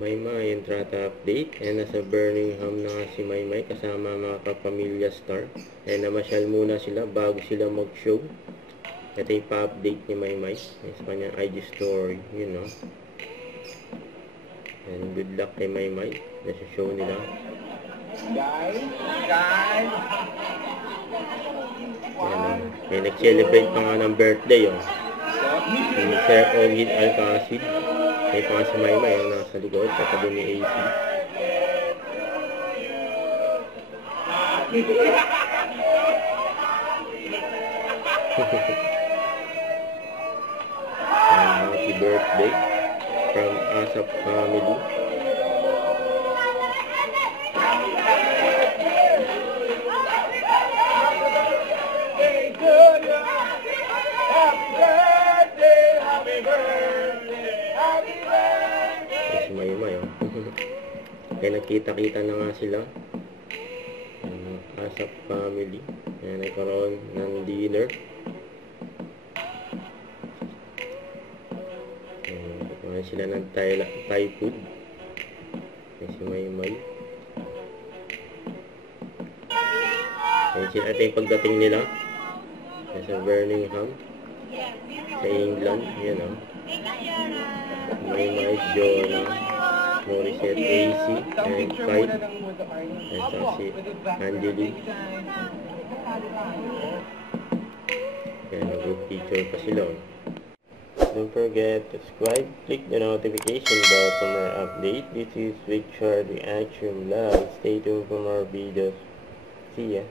Maymay entrata update. Ayan, nasa Birmingham na nga si Maymay kasama mga kapamilya star. Ayan, namasyal muna sila bago sila mag-show. Ito yung pa-update ni Maymay sa kanyang IG story, you know. And good luck kay Maymay nasa show nila. Guys! Ayan, nag-celebrate pa nga ng birthday, oh. Si Sir Ogid Alcacid. May pa sa Maymay ang nasa likod, katabi ni AC. Happy birthday from Asap family. Si Maymay, oh. Kaya nagkita-kita na nga sila. Asap family. Kaya nagkaroon ng dinner. Kaya sila ng Thai food. Kaya si Maymay. Kaya sila, ito yung pagdating nila. Kaya sa Birmingham. Sa England. Yan, oh. Maymay, Jonah, Morissette, AC, and Fight, and si Angeli. Kaya nag-group picture pa sila. Don't forget to subscribe, click the notification bell for more update. This is Victor the Action Vlog. Stay tuned for more videos. See ya.